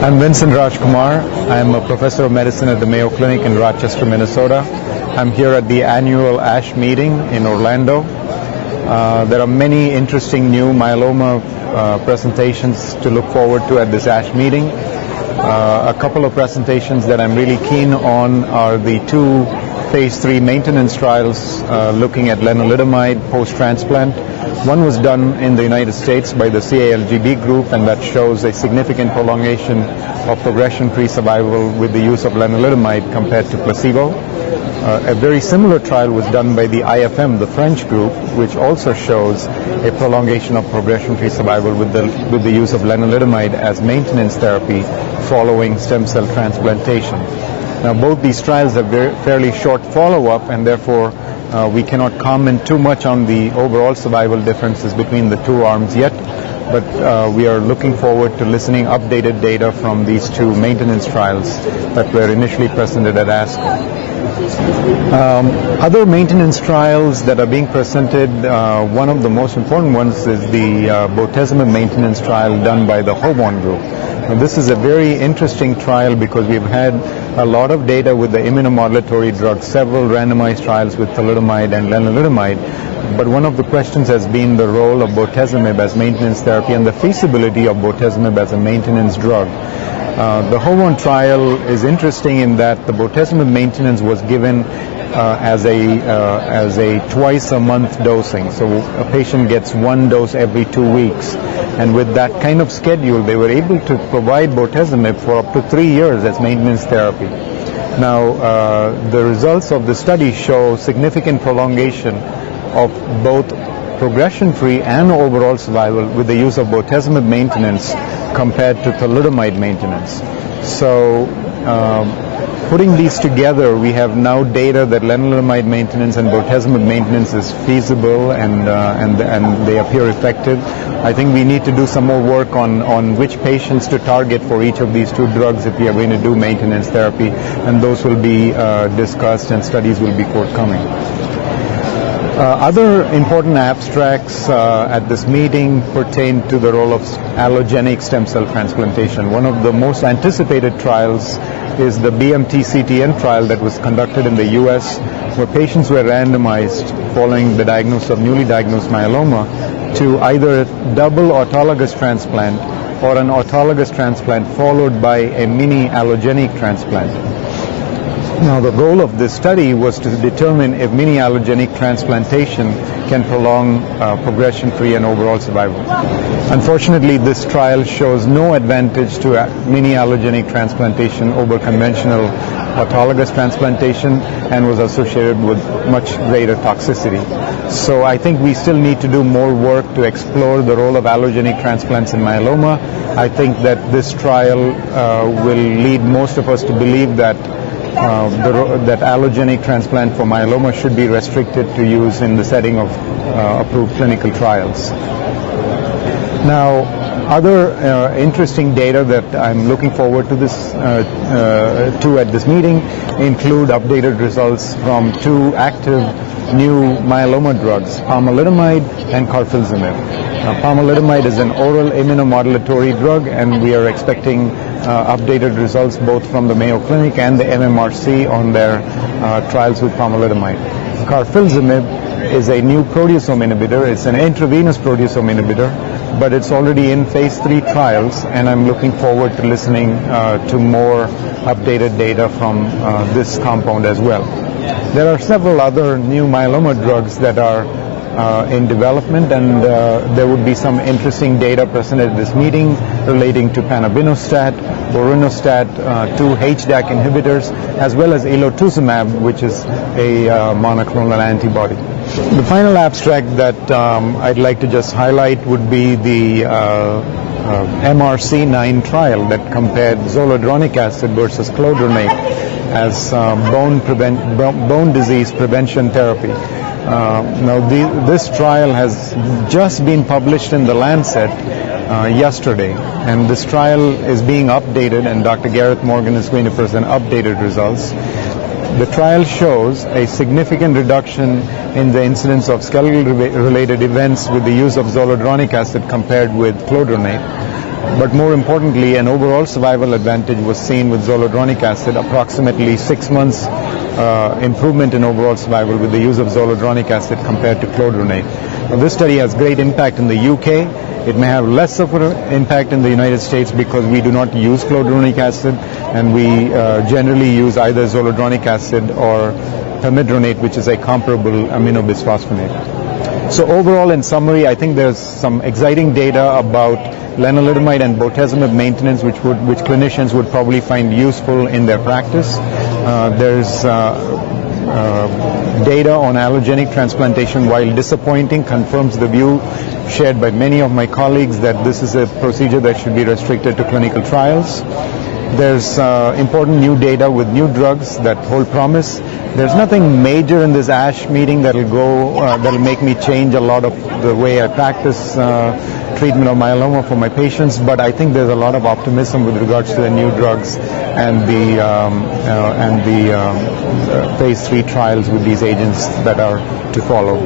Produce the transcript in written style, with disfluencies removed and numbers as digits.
I'm Vincent Rajkumar. I'm a professor of medicine at the Mayo Clinic in Rochester, Minnesota. I'm here at the annual ASH meeting in Orlando. There are many interesting new myeloma presentations to look forward to at this ASH meeting. A couple of presentations that I'm really keen on are the two phase 3 maintenance trials looking at lenalidomide post-transplant. One was done in the United States by the CALGB group, and that shows a significant prolongation of progression-free survival with the use of lenalidomide compared to placebo. A very similar trial was done by the IFM, the French group, which also shows a prolongation of progression-free survival with the use of lenalidomide as maintenance therapy following stem cell transplantation. Now, both these trials have fairly short follow-up, and therefore we cannot comment too much on the overall survival differences between the two arms yet, but we are looking forward to listening updated data from these two maintenance trials that were initially presented at ASCO. Other maintenance trials that are being presented, one of the most important ones is the bortezomib maintenance trial done by the HOVON group. Now, this is a very interesting trial because we've had a lot of data with the immunomodulatory drugs, several randomized trials with thalidomide and lenalidomide, but one of the questions has been the role of bortezomib as maintenance therapy and the feasibility of bortezomib as a maintenance drug. The HOVON trial is interesting in that the bortezomib maintenance was given as a twice-a-month dosing. So a patient gets one dose every 2 weeks. And with that kind of schedule, they were able to provide bortezomib for up to 3 years as maintenance therapy. Now, the results of the study show significant prolongation of both progression-free and overall survival with the use of bortezomib maintenance compared to thalidomide maintenance. So, putting these together, we have now data that lenalidomide maintenance and bortezomib maintenance is feasible and they appear effective. I think we need to do some more work on which patients to target for each of these two drugs if we are going to do maintenance therapy, and those will be discussed and studies will be forthcoming. Other important abstracts at this meeting pertain to the role of allogenic stem cell transplantation. One of the most anticipated trials is the BMT-CTN trial that was conducted in the U.S., where patients were randomized following the diagnosis of newly diagnosed myeloma to either a double autologous transplant or an autologous transplant followed by a mini allogenic transplant. Now, the goal of this study was to determine if mini allogenic transplantation can prolong progression-free and overall survival. Unfortunately, this trial shows no advantage to mini allogenic transplantation over conventional autologous transplantation and was associated with much greater toxicity. So I think we still need to do more work to explore the role of allogenic transplants in myeloma. I think that this trial will lead most of us to believe that that allogenic transplant for myeloma should be restricted to use in the setting of approved clinical trials. Now, other interesting data that I'm looking forward to at this meeting include updated results from two active new myeloma drugs, pomalidomide and carfilzomib. Pomalidomide is an oral immunomodulatory drug, and we are expecting updated results both from the Mayo Clinic and the MMRC on their trials with pomalidomide. Carfilzomib is a new proteasome inhibitor. It's an intravenous proteasome inhibitor, but it's already in phase 3 trials, and I'm looking forward to listening to more updated data from this compound as well. There are several other new myeloma drugs that are in development, and there would be some interesting data presented at this meeting relating to panabinostat, borinostat, two HDAC inhibitors, as well as elotuzumab, which is a monoclonal antibody. The final abstract that I'd like to just highlight would be the MRC9 trial that compared zoledronic acid versus clodronate as bone disease prevention therapy. Now, this trial has just been published in The Lancet yesterday, and this trial is being updated, and Dr. Gareth Morgan is going to present updated results. The trial shows a significant reduction in the incidence of skeletal-related events with the use of zoledronic acid compared with clodronate. But more importantly, an overall survival advantage was seen with zoledronic acid, approximately 6 months improvement in overall survival with the use of zoledronic acid compared to clodronate. Now, this study has great impact in the UK. It may have less of an impact in the United States because we do not use clodronic acid, and we generally use either zoledronic acid or pamidronate, which is a comparable aminobisphosphonate. So overall, in summary, I think there's some exciting data about lenalidomide and bortezomib maintenance, which clinicians would probably find useful in their practice. There's data on allogenic transplantation, while disappointing, confirms the view shared by many of my colleagues that this is a procedure that should be restricted to clinical trials. There's important new data with new drugs that hold promise. There's nothing major in this ASH meeting that'll make me change a lot of the way I practice treatment of myeloma for my patients, but I think there's a lot of optimism with regards to the new drugs and the phase 3 trials with these agents that are to follow.